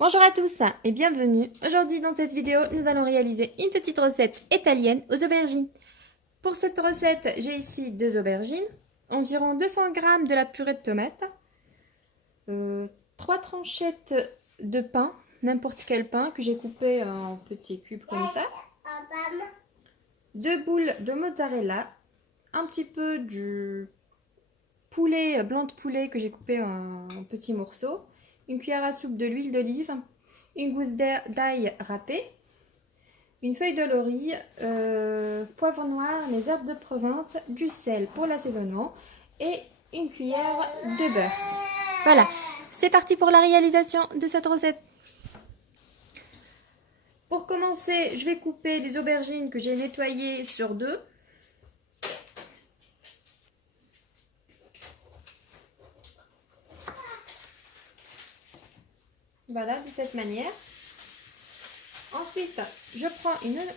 Bonjour à tous et bienvenue. Aujourd'hui dans cette vidéo, nous allons réaliser une petite recette italienne aux aubergines. Pour cette recette, j'ai ici 2 aubergines, environ 200 g de la purée de tomates, 3 tranchettes de pain, n'importe quel pain que j'ai coupé en petits cubes comme ça, 2 boules de mozzarella, un petit peu du poulet, blanc de poulet que j'ai coupé en petits morceaux, une cuillère à soupe de l'huile d'olive, une gousse d'ail râpée, une feuille de laurier, poivre noir, les herbes de Provence, du sel pour l'assaisonnement et une cuillère de beurre. Voilà, c'est parti pour la réalisation de cette recette. Pour commencer, je vais couper les aubergines que j'ai nettoyées sur 2. Voilà, de cette manière. Ensuite, je prends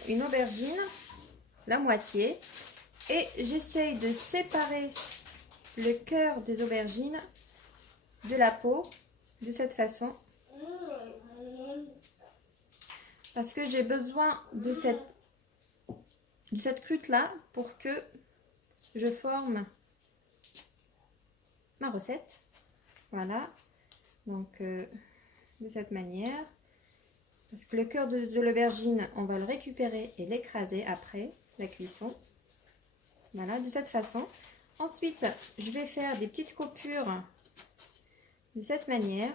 une aubergine, la moitié, et j'essaye de séparer le cœur des aubergines de la peau, de cette façon. Parce que j'ai besoin de cette croûte-là pour que je forme ma recette. Voilà, donc de cette manière. Parce que le cœur de l'aubergine, on va le récupérer et l'écraser après la cuisson. Voilà, de cette façon. Ensuite, je vais faire des petites coupures de cette manière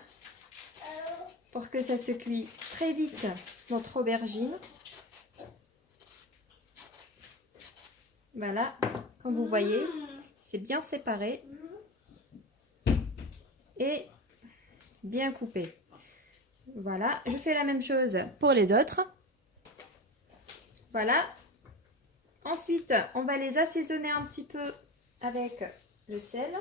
pour que ça se cuise très vite, notre aubergine. Voilà, comme vous voyez, c'est bien séparé et bien coupé. Voilà, je fais la même chose pour les autres. Voilà. Ensuite, on va les assaisonner un petit peu avec le sel.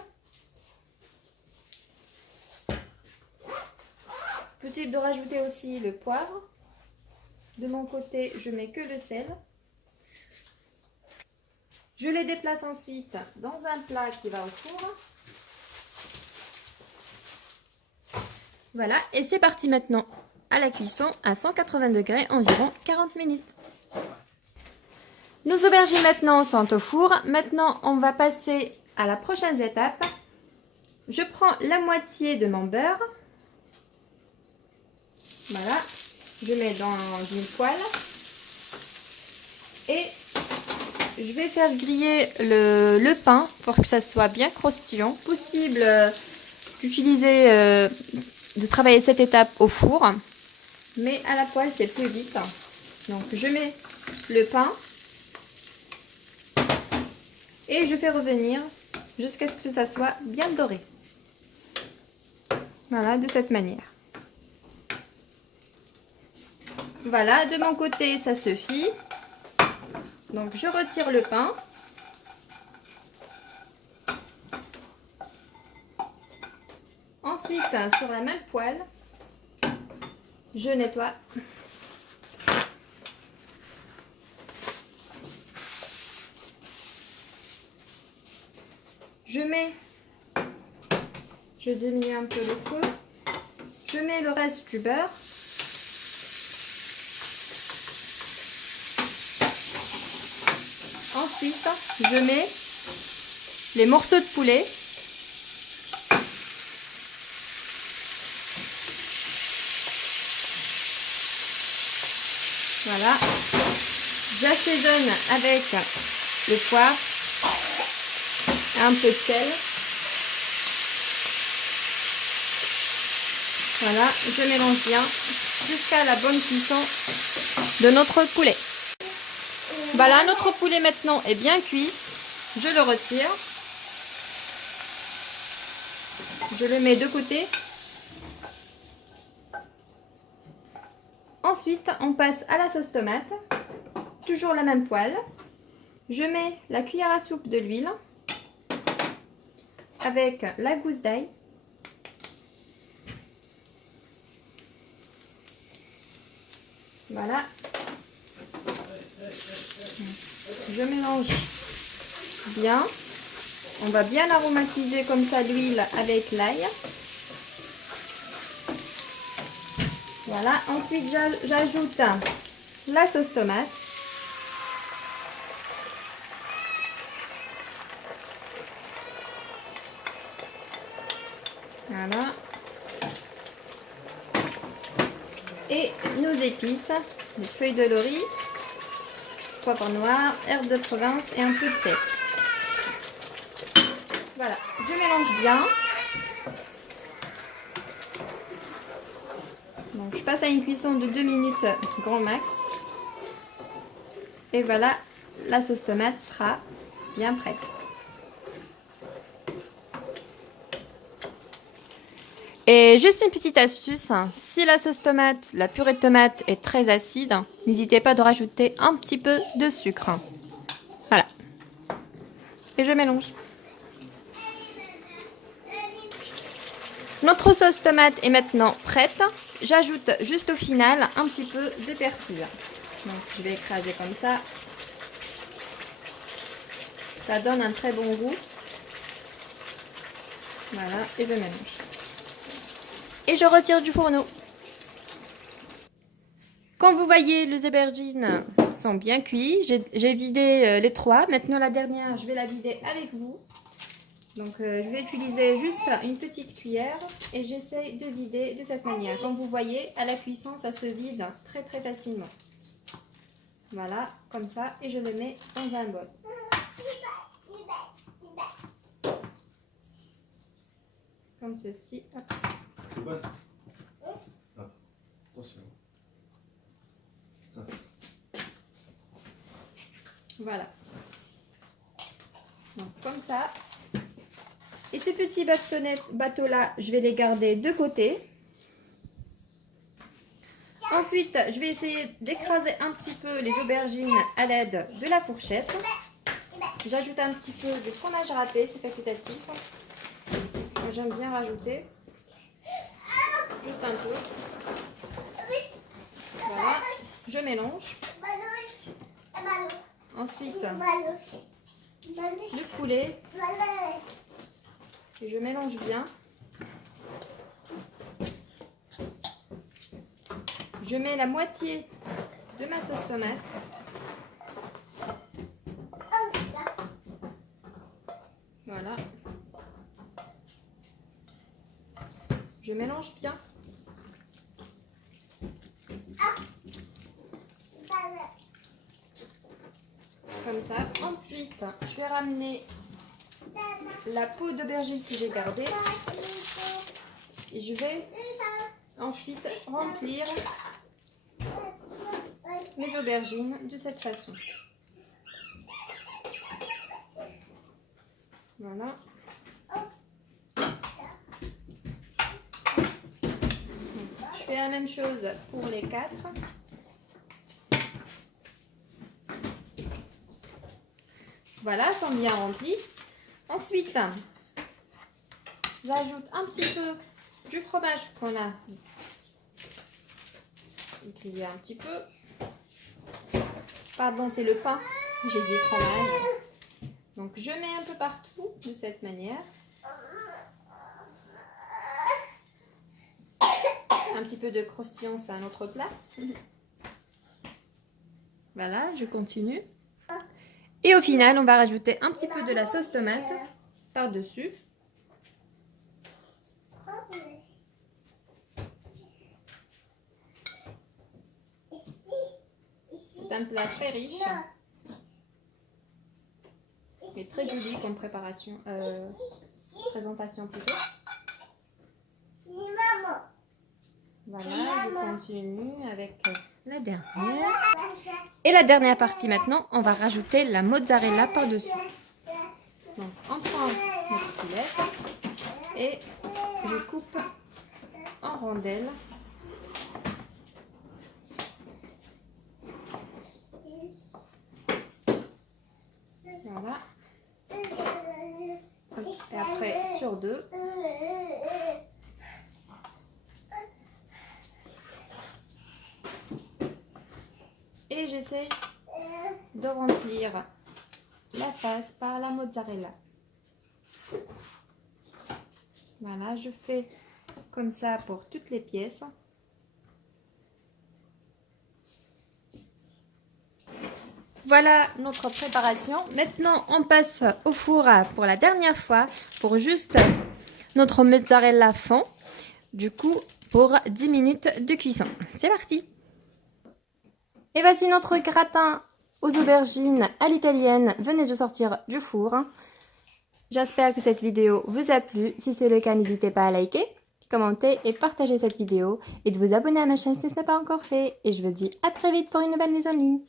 Possible de rajouter aussi le poivre. De mon côté, je mets que le sel. Je les déplace ensuite dans un plat qui va au four. Voilà, et c'est parti maintenant à la cuisson à 180 degrés, environ 40 minutes. Nos aubergines maintenant sont au four. Maintenant, on va passer à la prochaine étape. Je prends la moitié de mon beurre. Voilà, je mets dans une poêle. Et je vais faire griller le pain pour que ça soit bien croustillant. Possible d'utiliser, de travailler cette étape au four. Mais à la poêle, c'est plus vite. Donc, je mets le pain. Et je fais revenir jusqu'à ce que ça soit bien doré. Voilà, de cette manière. Voilà, de mon côté, ça suffit. Donc, je retire le pain. Ensuite, sur la même poêle, je nettoie. Je diminue un peu le feu. Je mets le reste du beurre. Ensuite, je mets les morceaux de poulet. Voilà. J'assaisonne avec le poivre et un peu de sel. Voilà, je mélange bien jusqu'à la bonne cuisson de notre poulet. Voilà, notre poulet maintenant est bien cuit. Je le retire. Je le mets de côté. Ensuite, on passe à la sauce tomate. Toujours la même poêle. Je mets la cuillère à soupe de l'huile avec la gousse d'ail. Voilà. Je mélange bien. On va bien aromatiser comme ça l'huile avec l'ail. Voilà, ensuite j'ajoute la sauce tomate. Voilà. Et nos épices, les feuilles de laurier, poivre noir, herbes de Provence et un peu de sel. Voilà, je mélange bien. Donc je passe à une cuisson de 2 minutes grand max. Et voilà, la sauce tomate sera bien prête. Et juste une petite astuce, si la sauce tomate, la purée de tomate est très acide, n'hésitez pas de rajouter un petit peu de sucre. Voilà. Et je mélange. Notre sauce tomate est maintenant prête. J'ajoute juste au final un petit peu de persil. Donc je vais écraser comme ça. Ça donne un très bon goût. Voilà, et je mélange. Et je retire du fourneau. Comme vous voyez, les aubergines sont bien cuits. J'ai vidé les 3. Maintenant la dernière, je vais la vider avec vous. Donc je vais utiliser juste une petite cuillère et j'essaie de vider de cette manière. Comme vous voyez, à la cuisson, ça se vide très très facilement. Voilà, comme ça, et je le mets dans un bol. Comme ceci. Hop. Attention. Voilà. Donc comme ça. Et ces petits bateaux-là, je vais les garder de côté. Ensuite, je vais essayer d'écraser un petit peu les aubergines à l'aide de la fourchette. J'ajoute un petit peu de fromage râpé, c'est facultatif. Moi, j'aime bien rajouter. Juste un peu. Voilà. Je mélange. Ensuite, le poulet. Et je mélange bien. Je mets la moitié de ma sauce tomate. Voilà. Je mélange bien. Comme ça. Ensuite, je vais ramener la peau d'aubergine que j'ai gardée. Et je vais ensuite remplir mes aubergines de cette façon. Voilà. Je fais la même chose pour les 4. Voilà, sont bien remplis. Ensuite, j'ajoute un petit peu du fromage qu'on a grillé un petit peu. Pardon, c'est le pain. J'ai dit fromage. Donc, je mets un peu partout de cette manière. Un petit peu de croustillant, c'est un autre plat. Voilà, je continue. Et au final, on va rajouter un petit peu de la sauce tomate par-dessus. C'est un plat très riche et très joli comme préparation, présentation plutôt. Voilà, je continue avec la dernière. Et la dernière partie maintenant, on va rajouter la mozzarella par-dessus. Donc on prend notre poulet et je coupe en rondelles. Voilà. Et après sur 2. Et j'essaie de remplir la face par la mozzarella. Voilà, je fais comme ça pour toutes les pièces. Voilà notre préparation. Maintenant, on passe au four pour la dernière fois pour juste notre mozzarella fond. Du coup, pour 10 minutes de cuisson. C'est parti! Et voici notre gratin aux aubergines à l'italienne venait de sortir du four. J'espère que cette vidéo vous a plu. Si c'est le cas, n'hésitez pas à liker, commenter et partager cette vidéo et de vous abonner à ma chaîne si ce n'est pas encore fait. Et je vous dis à très vite pour une nouvelle mise en ligne.